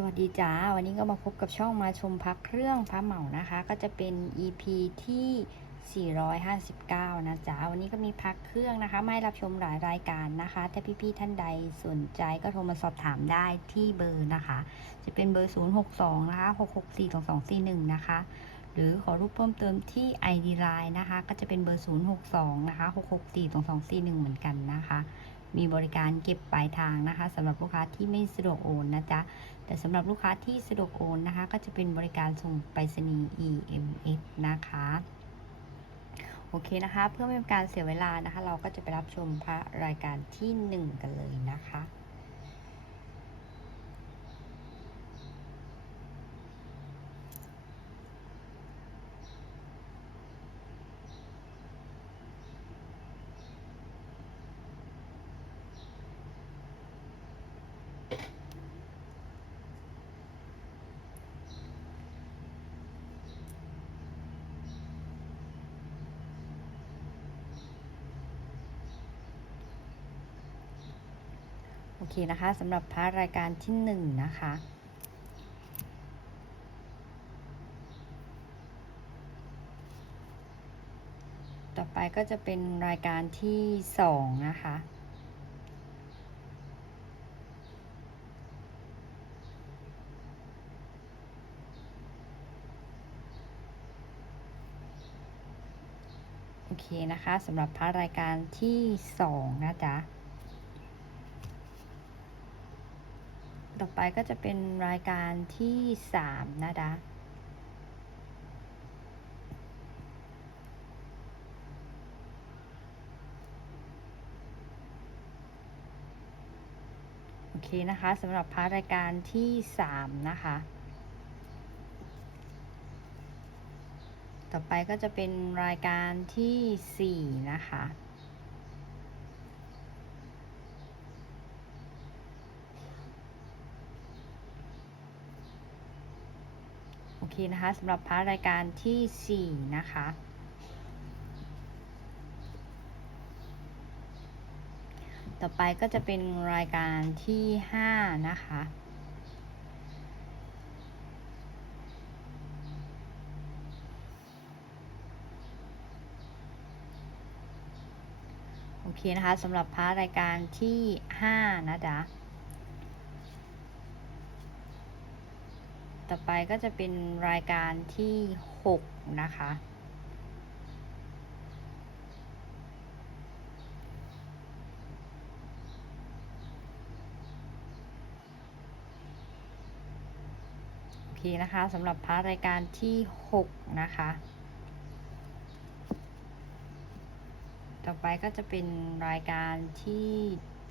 สวัสดีจ้า วันนี้ก็มาพบกับช่องมาชมพักเครื่องพระเหมานะคะ ก็จะเป็น EP ที่ 459 นะจ๊ะวันนี้ก็มีพักเครื่องนะคะไม่รับชมหลายรายการนะคะ ถ้าพี่ๆท่านใดสนใจก็โทรมาสอบถามได้ที่เบอร์นะคะ จะเป็นเบอร์ 062 นะคะ 6642241 นะคะ หรือขอรูปเพิ่มเติมที่ ID Line นะคะ ก็จะเป็นเบอร์ 062 นะคะ 6642241 เหมือนกันนะคะมีบริการเก็บปลายทางนะคะสำหรับลูกค้าที่ไม่สะดวกโอนนะจ๊ะ แต่สำหรับลูกค้าที่สะดวกโอนนะคะ ก็จะเป็นบริการส่งไปรษณีย์ EMS นะคะ โอเคนะคะ เพื่อไม่เป็นการเสียเวลานะคะ เราก็จะไปรับชมพระรายการที่ 1 กันเลยนะคะ นะคะสำหรับพระรายการที่1นะคะต่อไปก็จะเป็นรายการที่2นะคะโอเคนะคะสำหรับพระรายการที่2นะจ๊ะ ต่อไปก็จะเป็นรายการที่ 3 นะจ๊ะโอเคนะคะสำหรับพาร์ทรายการที่ 3 นะคะ ต่อไปก็จะเป็นรายการที่ 4 นะคะ โอเคนะคะสำหรับพาร์ทรายการที่ 4 นะคะ ต่อไปก็จะเป็นรายการที่ 5 นะคะโอเคนะคะสำหรับพาร์ทรายการที่ 5 นะจ๊ะ ต่อไปก็จะเป็นรายการที่ 6 นะคะ โอเคนะคะสำหรับพาร์ทรายการที่ 6 นะคะ ต่อไปก็จะเป็นรายการที่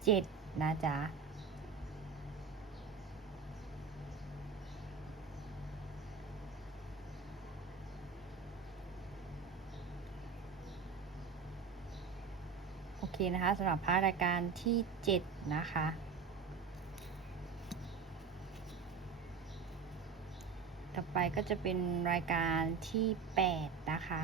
7 นะจ๊ะ เคนะคะสำหรับพาร์ทรายการที่7นะคะต่อไปก็จะเป็นรายการที่8นะคะ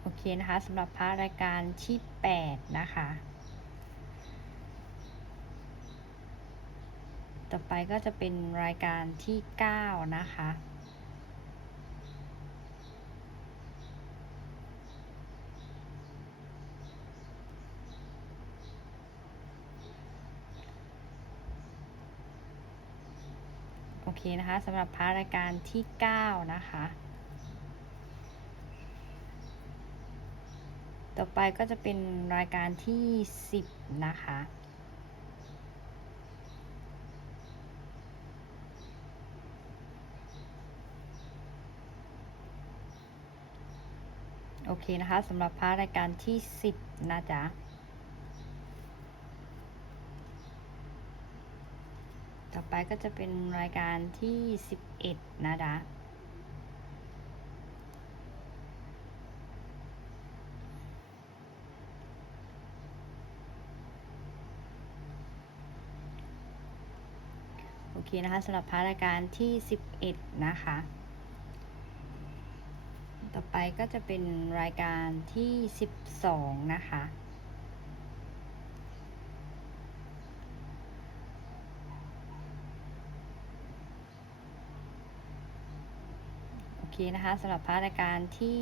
โอเคนะคะสำหรับพาร์ทรายการที่ 8 นะคะ ต่อไปก็จะเป็นรายการที่ 9 นะคะ โอเคนะคะสำหรับพาร์ทรายการที่ 9 นะคะ ต่อไปก็จะเป็นรายการที่ 10 นะคะ อเคนะคะสำหรับพาร์ทรายการที่ 10 นะจ๊ะต่อไปก็จะเป็นรายการที่ 11 นะจ๊ะโอเคนะคะสำหรับพาร์ทรายการที่ 11 นะคะ ต่อไปก็จะเป็นรายการที่ 12 นะคะ โอเคนะคะสำหรับพาร์ทรายการที่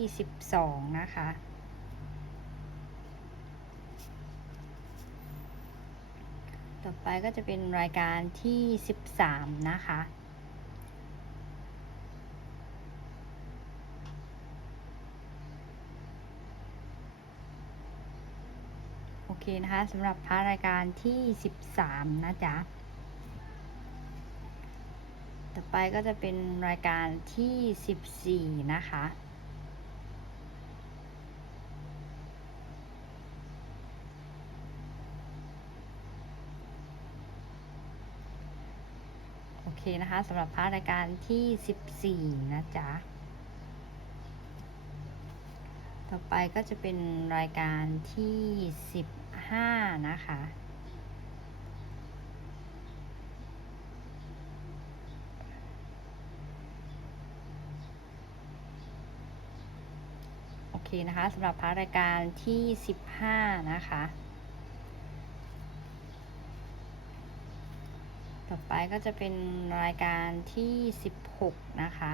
12 นะคะต่อไปก็จะเป็นรายการที่ 13 นะคะ เคนะคะสำหรับพาร์ทรายการที่ 13 นะจ๊ะ ต่อไปก็จะเป็นรายการที่ 14 นะคะโอเคนะคะสำหรับพาร์ทรายการที่ 14 นะจ๊ะ ต่อไปก็จะเป็นรายการที่ 5 นะคะ โอเคนะคะสำหรับพาร์ทรายการที่ 15 นะคะ ต่อไปก็จะเป็นรายการที่ 16 นะคะ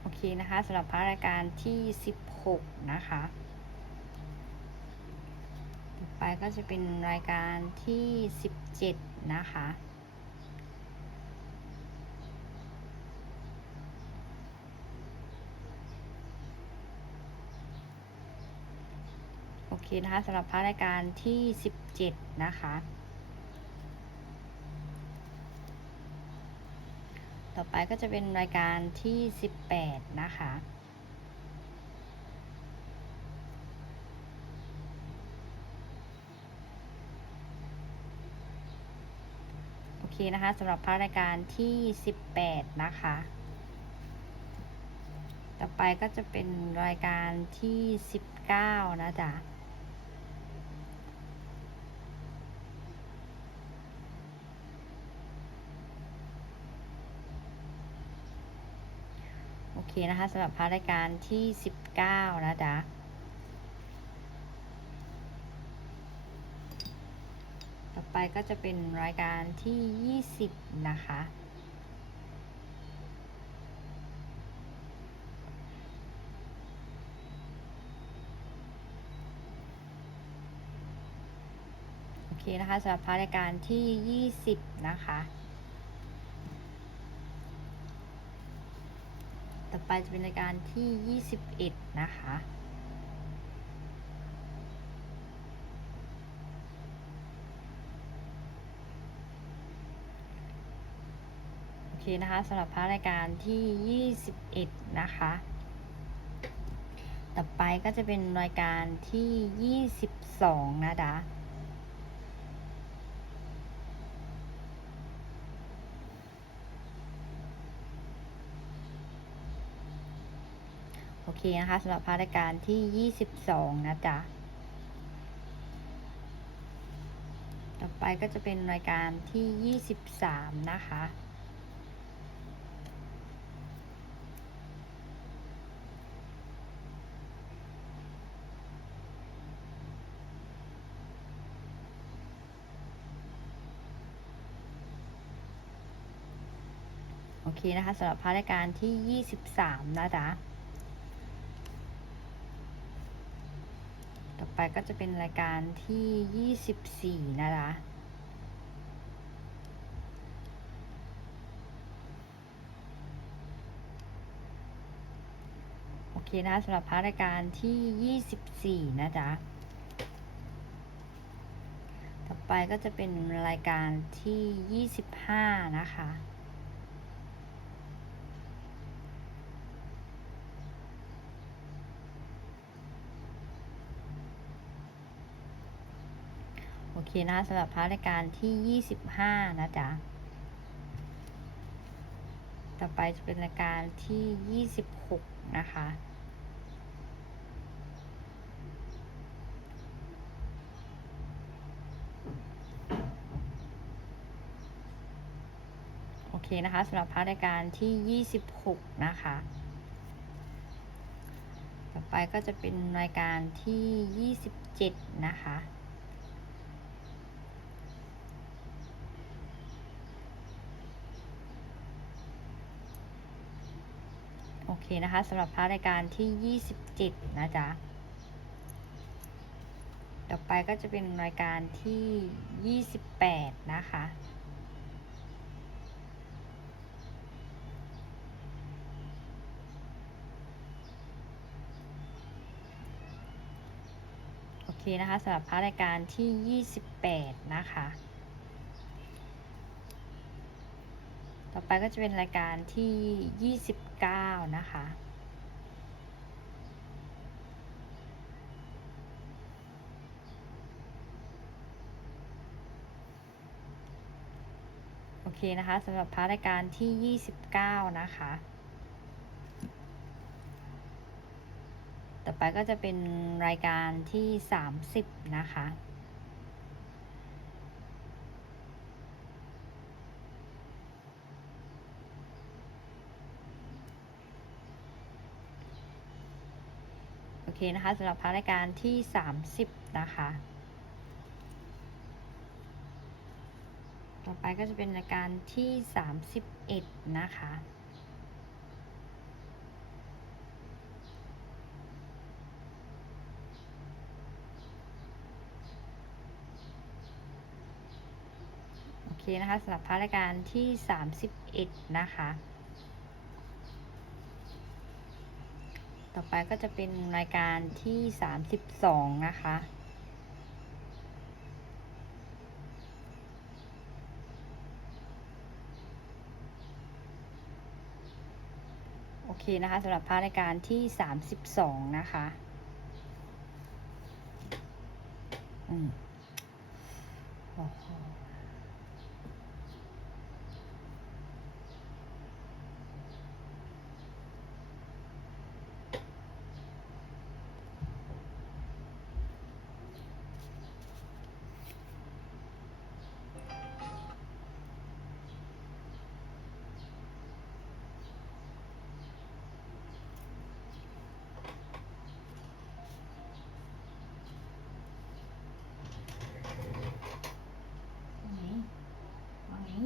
โอเค นะคะสำหรับพาร์ทรายการที่ 16 นะคะต่อไปก็จะเป็นรายการที่ 17 นะคะโอเคนะคะสำหรับพาร์ทรายการที่ 17 นะคะ อไปก็จะเป็นรายการที่ 18 นะคะ โอเคนะคะสำหรับพาร์ทรายการที่ 18 นะคะ ต่อไปก็จะเป็นรายการที่ 19 นะจ๊ะ เคนะคะสำหรับพารายการที่ 19 นะจ๊ะต่อไปก็จะเป็นรายการที่ 20 นะคะ โอเคนะคะสำหรับพาร์ทรายการที่ 20 นะคะ ต่อไปจะเป็นรายการที่ 21 นะคะ โอเคนะคะสำหรับพาร์ทรายการที่ 21 นะคะ ต่อไปก็จะเป็นรายการที่ 22 นะจ๊ะ เคนะคะสำหรับพาร์ทรายการที่ 22 นะจ๊ะ ต่อไปก็จะเป็นรายการที่ 23 นะคะโอเคนะคะสำหรับพาร์ทรายการที่ 23 นะจ๊ะ ต่อ ไปก็จะเป็นรายการที่ 24 นะจ๊ะโอเคนะคะสำหรับพาร์ทรายการที่ 24 นะจ๊ะ ต่อไปก็จะเป็นรายการที่ 25 นะคะ นะสำหรับพระรายการที่ยี่สิบห้านะจ๊ะ ต่อไปจะเป็นรายการที่ยี่สิบหกนะคะ โอเคนะคะสำหรับพระรายการที่ยี่สิบหกนะคะ ต่อไปก็จะเป็นรายการที่ยี่สิบเจ็ดนะคะ เคนะคะสำหรับพาร์ทรายการที่ 27 นะจ๊ะ ต่อไปก็จะเป็นรายการที่ 28 นะคะโอเคนะคะสำหรับพาร์ทรายการที่ 28 นะคะ ต่อไปก็จะเป็นรายการที่ 9 นะคะ โอเคนะคะสำหรับพาร์ทรายการที่ 29 นะคะ ต่อไปก็จะเป็นรายการที่ 30 นะคะ เคนะคะสำหรับพารายการที่ 30 นะคะ ต่อไปก็จะเป็นรายการที่ 31 นะคะโอเคนะคะสำหรับพาร์ทรายการที่ 31 นะคะ ต่อไปก็จะเป็นรายการที่ 32 นะคะ โอเคนะคะสำหรับพาร์ทรายการที่ 32 นะคะอืมโอ้โหว่าไงว่าไงไ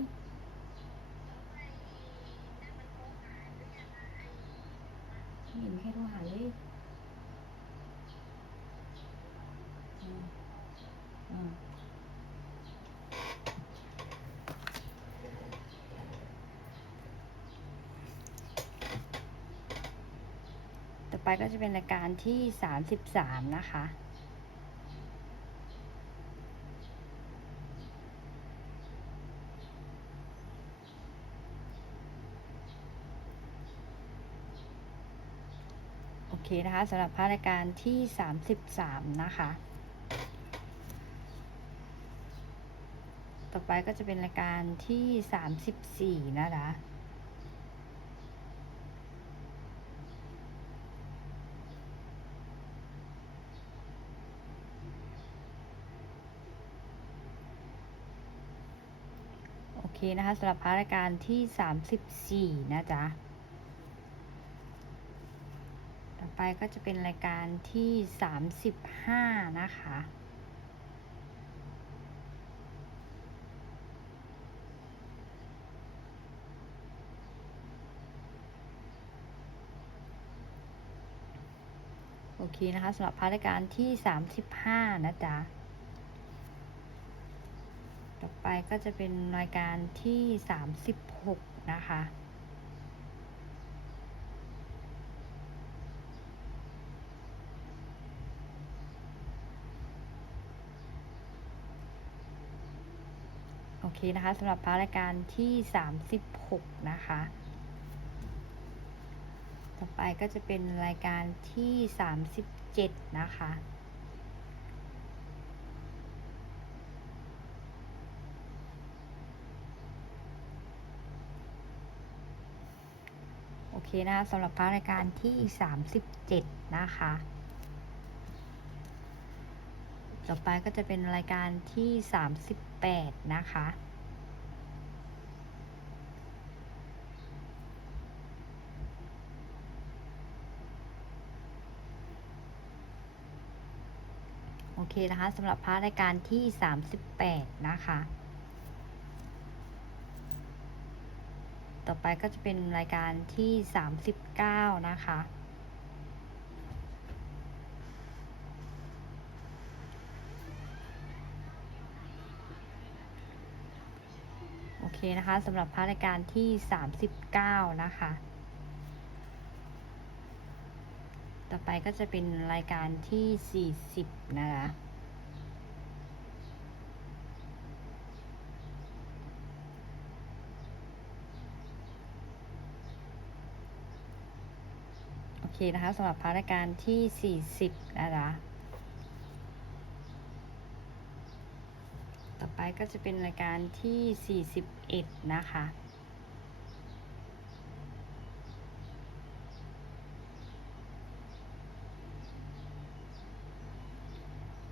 ม่ เห็นมีใครโทรหาเลยต่อไปก็จะเป็นรายการที่ 33 นะคะ เคนะคะสำหรับพาร์ทรายการที่ 33 นะคะ ต่อไปก็จะเป็นรายการที่ 34 นะคะโอเคนะคะสำหรับพาร์ทรายการที่ 34 นะจ๊ะ ต่อ ไปก็จะเป็นรายการที่ 35 นะคะ โอเคนะคะสำหรับพาร์ทรายการที่ 35 นะจ๊ะ ต่อไปก็จะเป็นรายการที่ 36 นะคะ เคนะคะสำหรับพาร์ทรายการที่ 36 นะคะ ต่อไปก็จะเป็นรายการที่ 37 นะคะโอเคนะคะสำหรับพาร์ทรายการที่ 37 นะคะ ต่อไปก็จะเป็นรายการที่ 38 นะคะ โอเคนะคะสำหรับพาร์ทรายการที่ 38 นะคะ ต่อไปก็จะเป็นรายการที่ 39 นะคะ โอเคนะคะสำหรับพาร์ทรายการที่ 39 นะคะ ต่อไปก็จะเป็นรายการที่ 40 นะคะ โอเคนะคะสำหรับพาร์ทรายการที่ 40 นะคะ ต่อไปก็จะเป็นรายการที่ 41 นะคะ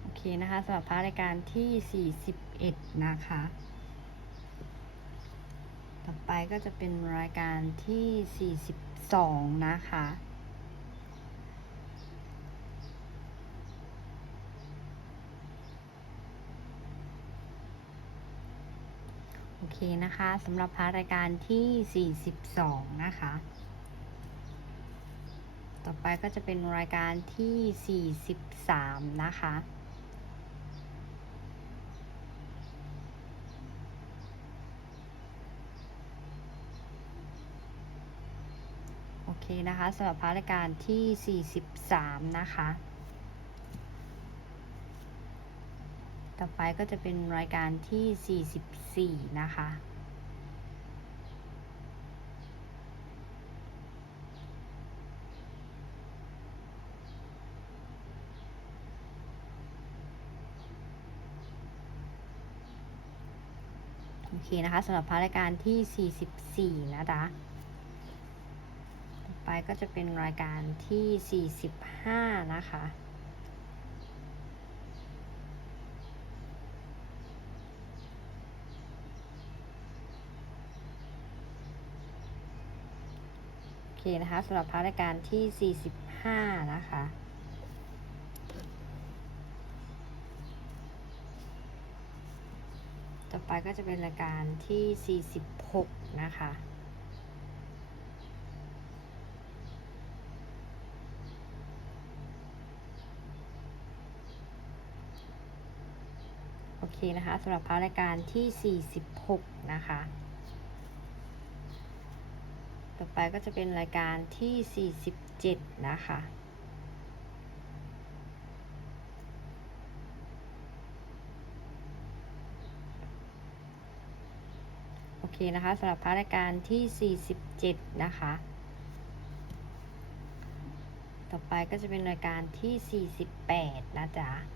โอเค นะคะสำหรับพาร์ทรายการที่ 41 นะคะ ต่อไปก็จะเป็นรายการที่ 42 นะคะโอเคนะคะสำหรับพาร์ทรายการที่ 42 นะคะ ต่อไปก็จะเป็นรายการที่ 43 นะคะ เคนะคะสำหรับพาร์ทรายการที่ 43 นะคะ ต่อไปก็จะเป็นรายการที่ 44 นะคะโอเคนะคะสำหรับพาร์ทรายการที่ 44 นะจ๊ะ ไปก็จะเป็นรายการที่ 45 นะคะ โอเคนะคะสำหรับพาร์ทรายการที่ 45 นะคะต่อไปก็จะเป็นรายการที่ 46 นะคะ เคนะคะสำหรับพาร์ทรายการที่ 46 นะคะ ต่อไปก็จะเป็นรายการที่ 47 นะคะโอเคนะคะสำหรับพาร์ทรายการที่ 47 นะคะ ต่อไปก็จะเป็นรายการที่ 48 นะจ๊ะ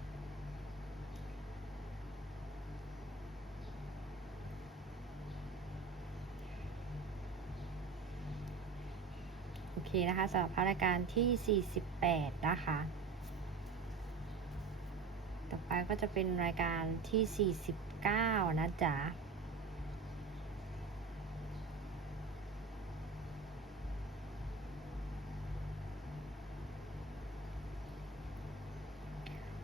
อเคนะคะสำหรับพาร์ทรายการที่ 48 นะคะ ต่อไปก็จะเป็นรายการที่ 49 นะจ๊ะ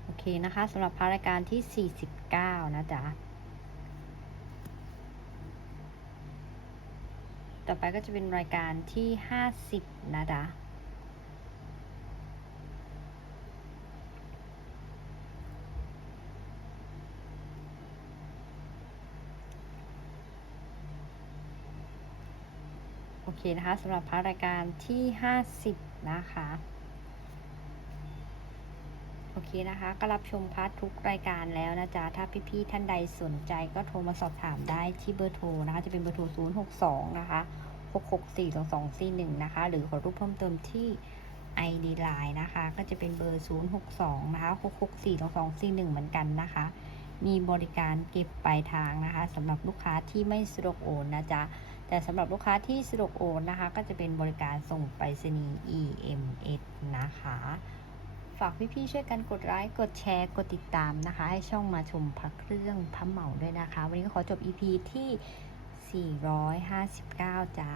โอเคนะคะสำหรับพาร์ทรายการที่ 49 นะจ๊ะ ต่อไปก็จะเป็นรายการที่ 50 นะจ๊ะโอเคนะคะสำหรับพารายการที่ 50 นะคะ โอเคนะคะ ก็รับชมพาร์ททุกรายการแล้วนะจ๊ะ ถ้าพี่ๆท่านใดสนใจก็โทรมาสอบถามได้ที่เบอร์โทรนะคะ จะเป็นเบอร์โทร 062 นะคะ 6642241 นะคะ หรือขอรูปเพิ่มเติมที่ ID Line นะคะ ก็จะเป็นเบอร์ 062 นะคะ 6642241 เหมือนกันนะคะ มีบริการเก็บปลายทางนะคะสำหรับลูกค้าที่ไม่สะดวกโอนนะจ๊ะ แต่สำหรับลูกค้าที่สะดวกโอนนะคะ ก็จะเป็นบริการส่งไปรษณีย์ EMS นะคะ ฝากพี่ๆช่วยกันกดไลค์กดแชร์กดติดตามนะคะ ให้ช่องมาชมพระเครื่องพระเหมาด้วยนะคะ วันนี้ก็ขอจบ EP ที่ 459 จ้า